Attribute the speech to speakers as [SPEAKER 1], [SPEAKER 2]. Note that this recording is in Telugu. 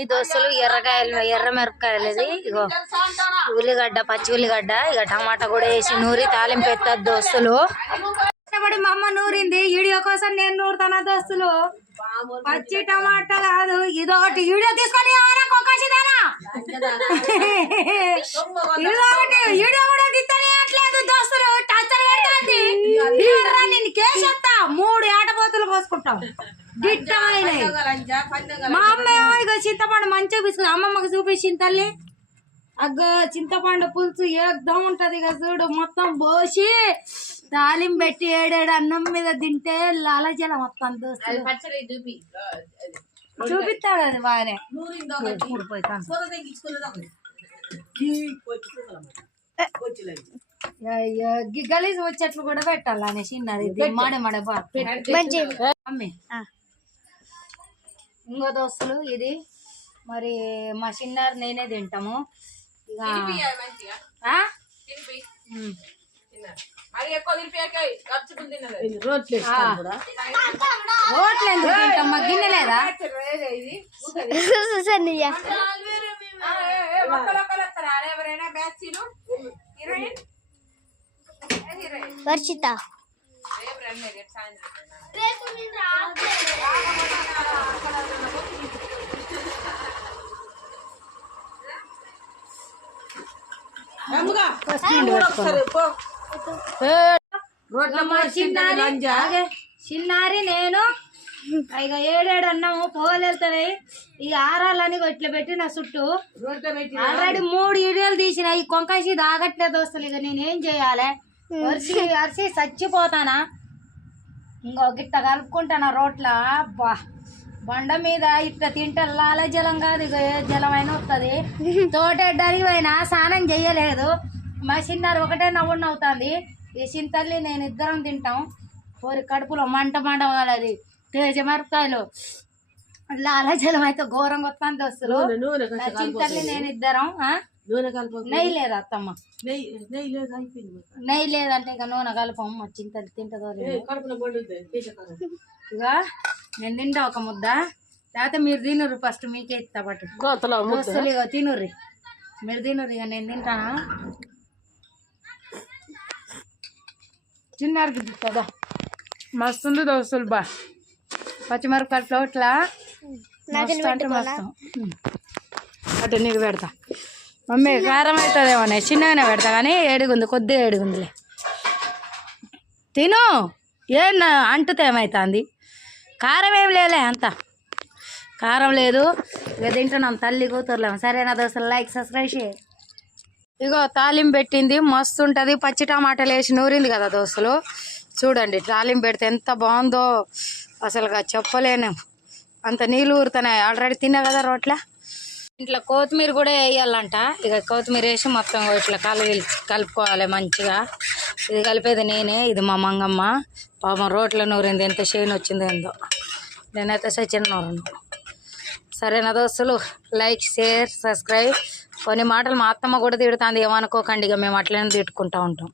[SPEAKER 1] ఈ దోస్తులు ఎర్రకాయలు ఎర్ర మిరపకాయలు ఇది. ఇగో ఉల్లిగడ్డ పచ్చి ఉల్లిగడ్డ ఇక టమాటా కూడా వేసి నూరి తాలింపు ఎత్తారు దోస్తులు. కష్టపడి మా అమ్మ నూరింది. వీడియో కోసం నేను నూరుతానా దోస్తులు? పచ్చి టమాటా కాదు ఇదొకటి. వీడియో తీసుకొని కొక్కసిదానా ఇదొకటి. వీడియో కూడా తీస్తలేదు దోస్తులు. టచ్చర్ మూడు ఆటపోతులు కోసుకుంటాం మా అమ్మ ఏమో ఇక చింతపండు మంచిగా పిసుకుంది అమ్మమ్మకి చూపించింది తల్లి. అగ్గ చింతపండు పులుసు ఏకదం ఉంటది ఇక చూడు మొత్తం పోసి తాలింపు పెట్టి ఏడేడు అన్నం మీద తింటే లాలజల మొత్తం చూపిస్తాడు అది గి- గలీజ్ వచ్చేట్లు కూడా పెట్టాలి అనేసి చిన్నది మాడే మాడే బా. అమ్మి. ఇంకో దోస్తులు ఇది మరి మా చిన్నారు నేనే తింటాము. ఇక. రోట్లు ఎందుకు గిన్నె లేదా
[SPEAKER 2] వర్షిత
[SPEAKER 1] చిన్నారి. నేను. ఇక ఏడేడు అన్నాము పోగలేరుతాయి ఇక ఆరాలని ఇట్లా పెట్టి నా చుట్టూ. ఆల్రెడీ మూడు వీడియోలు తీసిన ఈ కొంకాసి తాగట్లేదు దోస్తులు ఇక నేనేం చేయాలి? అరిసి అరిసి చచ్చిపోతానా? ఇంకో గిట్ట కలుపుకుంటానా రోట్ల? బా బండ మీద ఇట్లా తింటే లాల జలం కాదు జలమైనా వస్తుంది తోటెడ్డానికి పోయినా స్నానం చెయ్యలేదు. మా చిన్నారు ఒకటే నవ్వు నవ్వుతుంది ఈ చింతల్లి నేను ఇద్దరం తింటాం. పోరి కడుపులో మంట మంట కాలది తేజ మిరపకాయలు. లాల జలం అయితే ఘోరంగా వస్తుంది దోస్తులు నా చింతల్లి నేను ఇద్దరం ఆ? నెయ్యి లేదా అత్తమ్మ? నెయ్యి లేదంటే ఇక నూనె కలపం మా చింతలు తింటదో లేదో. ఇక నేను తింటా ఒక ముద్ద. లేకపోతే మీరు తినుర్రు ఫస్ట్ మీకే ఇస్తా పట్టు. దోస్తులు ఇక తినుర్రి మీరు తినుర్రి ఇక నేను తింటానా చిన్నారికి కదా? మస్తుంది దోస్తులు బా. పచ్చిమిరపకాయ ఫ్లోట్లా మస్తు అంటే మస్తు. అటు నీకు పెడతా. మమ్మీ కారం అవుతుందేమో చిన్నగానే పెడతా కానీ ఏడుగుంది కొద్దిగా ఏడుగుందిలే. తిను. ఏం నా- అంటుతే ఏమవుతుంది కారం ఏం లేలే అంత. కారం లేదు. ఇక తింటున్నాం తల్లి కూతురులేము. సరేనా దోశలు లైక్ సబ్స్క్రైబ్ చేయండి. ఇగో తాలింపు పెట్టింది. మస్తు ఉంటుంది. పచ్చి టమాటాలు వేసి నూరింది కదా దోశలు చూడండి తాలింపు పెడితే ఎంత బాగుందో. అసలుగా చెప్పలేను. అంత నీళ్ళు ఊరుతున్నాయి. ఆల్రెడీ తిన్నా కదా రోట్లా? ఇంట్లో కొత్తిమీర కూడా వేయాలంట. ఇక కొత్తిమీర వేసి మొత్తం ఇట్లా కలిపి కలుపుకోవాలి మంచిగా. ఇది కలిపేది నేనే ఇది మా మంగమ్మ. పాపం రోట్లో నూరింది ఎంత షేన్ వచ్చిందో ఏందో. నేనైతే సచిన నూరను. సరేనా దోస్తులు? Like share subscribe. కొన్ని మాటలు మా అత్తమ్మ కూడా తిడుతుంది ఏమనుకోకండి ఇక మేము అట్లనే తిట్టుకుంటా ఉంటాం.